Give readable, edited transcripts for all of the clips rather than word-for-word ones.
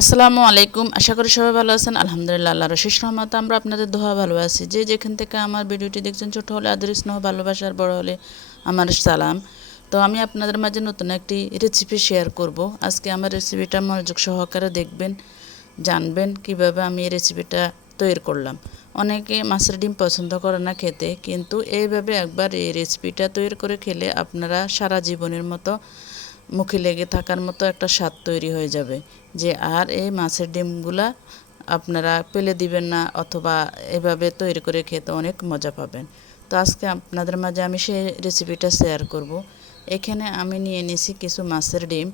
আসসালামু আলাইকুম। আশা করি সবাই ভালো আছেন। আলহামদুলিল্লাহ, আল্লাহর অশেষ রহমতে আমরা আপনাদের দোয়া ভালো আছি। যে যেখান থেকে আমার ভিডিওটি দেখছেন, ছোট হলে আদর স্নেহ ভালোবাসার, বড় হলে আমার সালাম। তো আমি আপনাদের মাঝে নতুন একটি রেসিপি শেয়ার করব। আজকে আমার রেসিপিটা মনোযোগ সহকারে দেখবেন, জানবেন কিভাবে আমি এই রেসিপিটা তৈরি করলাম। অনেকে মাছের ডিম পছন্দ করে না খেতে, কিন্তু এইভাবে একবার এই রেসিপিটা তৈরি করে খেলে আপনারা সারা জীবনের মতো মুখে লেগে থাকার মতো একটা স্বাদ তৈরি হয়ে যাবে। যে আর এই মাছের ডিমগুলা আপনারা ফেলে দিবেন না, অথবা এভাবে তৈরি করে খেতে অনেক মজা পাবেন। তো আজকে আপনাদের মাঝে আমি সেই রেসিপিটা শেয়ার করব। এখানে আমি নিয়ে নিয়েছি কিছু মাছের ডিম।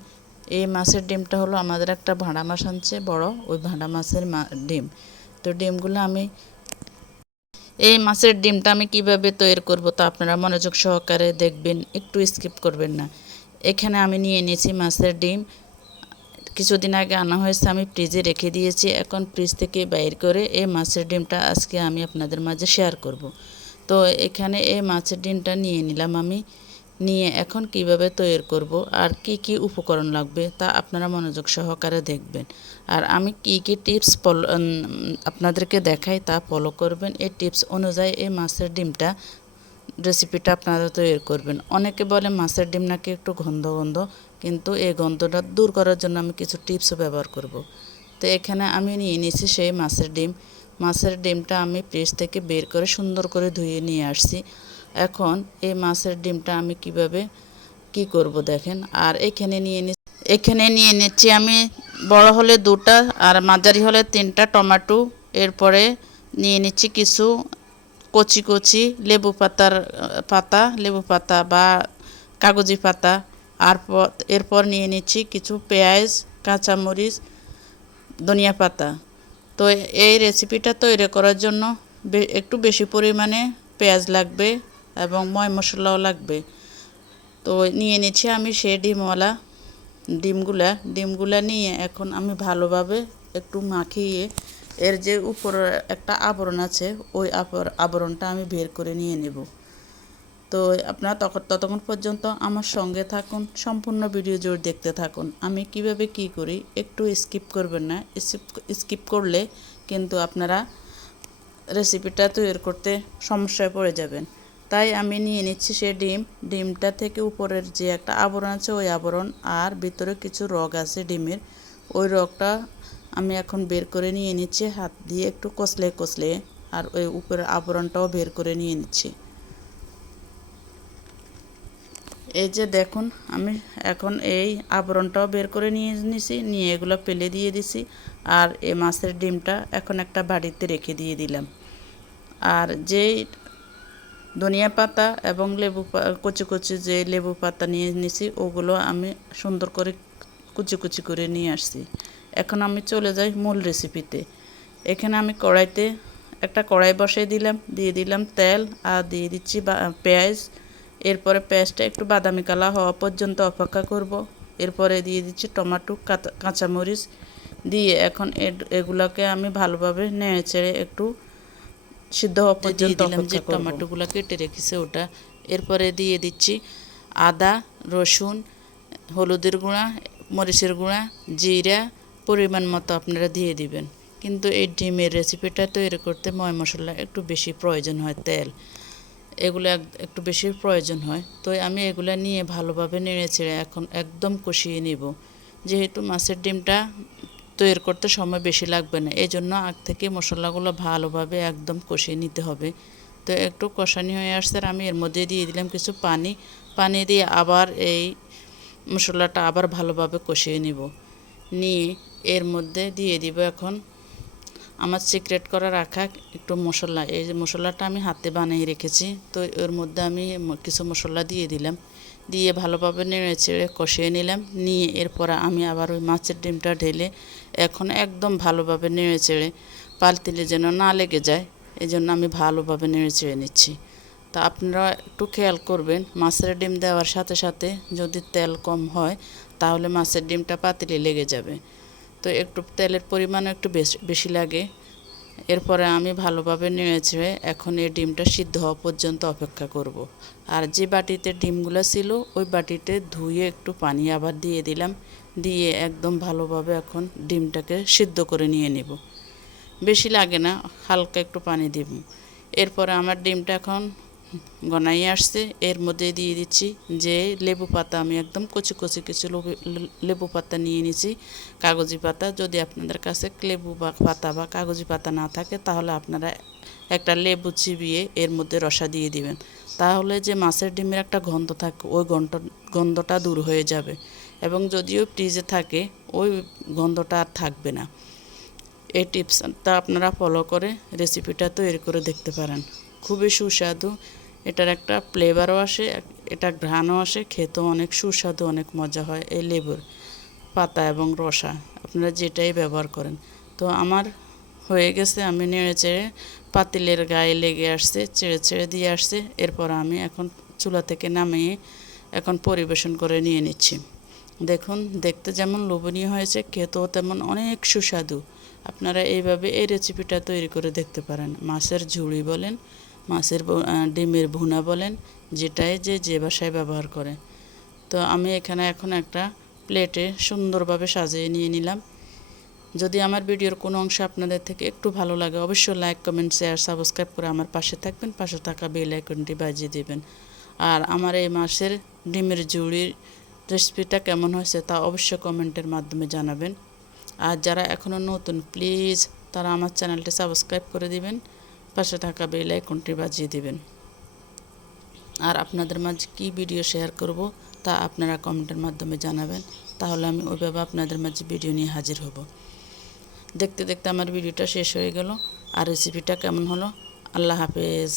এই মাছের ডিমটা হলো আমাদের একটা ভাড়া মাছ আনছে বড়, ওই ভাড়া মাছের ডিম। তো ডিমগুলো এই মাছের ডিমটা আমি কিভাবে তৈরি করব তা আপনারা মনোযোগ সহকারে দেখবেন, একটু স্কিপ করবেন না। এখানে আমি নিয়ে নিয়েছি মাছের ডিম। কিছুদিন আগে আনা হয়েছে, আমি ফ্রিজে রেখে দিয়েছি। এখন ফ্রিজ থেকে বাইর করে এই মাছের ডিমটা আজকে আমি আপনাদের মাঝে শেয়ার করব। তো এখানে এই মাছের ডিমটা নিয়ে নিলাম আমি। নিয়ে এখন কিভাবে তৈরি করব আর কি কি উপকরণ লাগবে তা আপনারা মনোযোগ সহকারে দেখবেন। আর আমি কি কি টিপস আপনাদেরকে দেখাই তা ফলো করবেন। এই টিপস অনুযায়ী এই মাছের ডিমটা রেসিপিটা আপনারা তৈরি করবেন। অনেকে বলে মাছের ডিম নাকি একটু গন্ধ গন্ধ, কিন্তু এই গন্ধটা দূর করার জন্য আমি কিছু টিপসও ব্যবহার করব। তো এখানে আমি নিয়ে নিয়েছি সেই মাছের ডিম। মাছের ডিমটা আমি ফ্রিজ থেকে বের করে সুন্দর করে ধুয়ে নিয়ে আসছি। এখন এই মাছের ডিমটা আমি কিভাবে কি করব দেখেন। আর এখানে নিয়ে নিচ্ছি আমি বড় হলে দুটা আর মাঝারি হলে তিনটা টমেটো। এরপরে নিয়ে নিচ্ছি কিছু কচি কচি লেবু পাতা বা কাগজি পাতা। আর এরপর নিয়ে নিচ্ছি কিছু পেঁয়াজ, কাঁচামরিচ, ধনিয়া পাতা। তো এই রেসিপিটা তৈরি করার জন্য একটু বেশি পরিমাণে পেঁয়াজ লাগবে এবং ময় মশলাও লাগবে। তো নিয়ে নিচ্ছি আমি সেই ডিমগুলা নিয়ে এখন আমি ভালোভাবে একটু মাখিয়ে এর যে উপরে একটা আবরণ আছে ওই আবরণটা আমি বের করে নিয়ে নেব। তো আপনারা ততক্ষণ পর্যন্ত আমার সঙ্গে থাকুন, সম্পূর্ণ ভিডিও জুড়ে দেখতে থাকুন। আমি কিভাবে কি করি একটু স্কিপ করবেন না। স্কিপ করলে কিন্তু আপনারা রেসিপিটা তৈরি করতে সমস্যায় পড়ে যাবেন। তাই আমি নিয়ে নিচ্ছি সে ডিমটা থেকে উপরের যে একটা আবরণ আছে ওই আবরণ, আর ভিতরে কিছু রগ আছে ডিমের, ওই রগটা আমি এখন বের করে নিয়ে নিচ্ছি হাত দিয়ে একটু কষলে। আর ওই উপরের আবরণটাও বের করে নিয়ে নিচ্ছি। এই যে দেখুন, আমি এখন এই আবরণটাও বের করে নিয়ে নিছি, নিয়ে এগুলো ফেলে দিয়ে দিছি। আর এই মাছের ডিমটা এখন একটা বাড়িতে রেখে দিয়ে দিলাম। আর যেই ধনিয়া পাতা এবং কচি কচি যে লেবু পাতা নিয়ে নিছি ওগুলো আমি সুন্দর করে কুচি কুচি করে নিয়ে আসছি। এখন আমি চলে যাই মূল রেসিপিতে। এখানে আমি একটা কড়াই বসিয়ে দিলাম, দিয়ে দিলাম তেল, আর দিয়ে দিচ্ছি পেঁয়াজ। এরপরে পেঁয়াজটা একটু বাদামি কালার হওয়া পর্যন্ত অপেক্ষা করব। এরপরে দিয়ে দিচ্ছি টমেটো, কাঁচামরিচ দিয়ে এখন এগুলোকে আমি ভালোভাবে নেড়ে চেড়ে একটু সিদ্ধ হওয়া পর্যন্ত দিলাম যে টমেটোগুলো কেটে রেখেছে ওটা। এরপরে দিয়ে দিচ্ছি আদা, রসুন, হলুদের গুঁড়া, মরিচের গুঁড়া, জিরা পরিমাণ মতো আপনারা দিয়ে দিবেন। কিন্তু এই ডিমের রেসিপিটা তৈরি করতে ময় মশলা একটু বেশি প্রয়োজন হয়, তেল এগুলো একটু বেশি প্রয়োজন হয়। তো আমি এগুলো নিয়ে ভালোভাবে নেড়ে চেড়ে এখন একদম কষিয়ে নেব। যেহেতু মাছের ডিমটা তৈরি করতে সময় বেশি লাগবে না, এই জন্য আগ থেকে মশলাগুলো ভালোভাবে একদম কষিয়ে নিতে হবে। তো একটু কষানি হয়ে আসছে, আর আমি এর মধ্যে দিয়ে দিলাম কিছু পানি দিয়ে আবার এই মশলাটা আবার ভালোভাবে কষিয়ে নিয়ে এর মধ্যে দিয়ে দিব এখন আমার সিক্রেট করে রাখা একটু মশলা। এই যে মশলাটা আমি হাতে বানিয়ে রেখেছি, তো এর মধ্যে আমি কিছু মশলা দিয়ে দিলাম, দিয়ে ভালোভাবে নেড়ে চেড়ে কষিয়ে নিলাম। নিয়ে এরপর আমি আবার ওই মাছের ডিমটা ঢেলে এখন একদম ভালোভাবে নেড়ে চেড়ে পালতিলে যেন না লেগে যায়, এই জন্য আমি ভালোভাবে নেড়ে চেড়ে নিচ্ছি। তা আপনারা একটু খেয়াল করবেন, মাছের ডিম দেওয়ার সাথে সাথে যদি তেল কম হয় তাহলে মাছের ডিমটা পাতিলে লেগে যাবে। তো একটু তেলের পরিমাণ একটু বেশি লাগে। এরপরে আমি ভালোভাবে নেড়েচেড়ে এখন এই ডিমটা সিদ্ধ হওয়া পর্যন্ত অপেক্ষা করব। আর যে বাটিতে ডিমগুলো ছিল ওই বাটিতে ধুয়ে একটু পানি আবার দিয়ে দিলাম, দিয়ে একদম ভালোভাবে এখন ডিমটাকে সিদ্ধ করে নিয়ে নেব। বেশি লাগে না, হালকা একটু পানি দিব। এরপরে আমার ডিমটা এখন গনাইয়ে আসছে, এর মধ্যে দিয়ে দিচ্ছি যে লেবু পাতা। আমি একদম কচি কচি কিছু লেবু পাতা নিয়ে নিয়েছি, কাগজি পাতা। যদি আপনাদের কাছে লেবু বা পাতা বা কাগজি পাতা না থাকে তাহলে আপনারা একটা লেবু চিবিয়ে এর মধ্যে রসা দিয়ে দিবেন, তাহলে যে মাছের ডিমের একটা গন্ধ থাকে ওই গন্ধটা দূর হয়ে যাবে, এবং যদিও ফ্রিজে থাকে ওই গন্ধটা আর থাকবে না। এই টিপসটা আপনারা ফলো করে রেসিপিটা তৈরি করে দেখতে পারেন। খুবই সুস্বাদু, এটার একটা ফ্লেভারও আসে, এটা ঘ্রাণও আসে, খেতেও অনেক সুস্বাদু, অনেক মজা হয় এই লেবুর পাতা এবং রসা, আপনারা যেটাই ব্যবহার করেন। তো আমার হয়ে গেছে, আমি নেড়ে চেড়ে পাতিলের গায়ে লেগে আসছে, চেড়ে চেড়ে দিয়ে আসছে। এরপর আমি এখন চুলা থেকে নামিয়ে এখন পরিবেশন করে নিয়ে নিচ্ছি। দেখুন, দেখতে যেমন লোভনীয় হয়েছে, খেতেও তেমন অনেক সুস্বাদু। আপনারা এইভাবে এই রেসিপিটা তৈরি করে দেখতে পারেন। মাছের ঝুড়ি বলেন, মাছের ডিমের ভুনা বলেন, যেটাই যে বাসায় ব্যবহার করে। তো আমি এখানে এখন একটা প্লেটে সুন্দরভাবে সাজিয়ে নিয়ে নিলাম। যদি আমার ভিডিওর কোনো অংশ আপনাদের থেকে একটু ভালো লাগে অবশ্যই লাইক, কমেন্ট, শেয়ার, সাবস্ক্রাইব করে আমার পাশে থাকবেন, পাশে থাকা বেল আইকনটি বাজিয়ে দেবেন। আর আমার এই মাছের ডিমের ঝুড়ির রেসিপিটা কেমন হয়েছে তা অবশ্যই কমেন্টের মাধ্যমে জানাবেন। আর যারা এখনও নতুন, প্লিজ তারা আমার চ্যানেলটি সাবস্ক্রাইব করে দিবেন, পাশে থাকা বেল আইকনটি বাজিয়ে দিবেন। আর আপনাদের মাঝে কী ভিডিও শেয়ার করব তা আপনারা কমেন্টের মাধ্যমে জানাবেন, তাহলে আমি ওইভাবে আপনাদের মাঝে ভিডিও নিয়ে হাজির হব। দেখতে দেখতে আমার ভিডিওটা শেষ হয়ে গেল। আর রেসিপিটা কেমন হলো, আল্লাহ হাফেজ।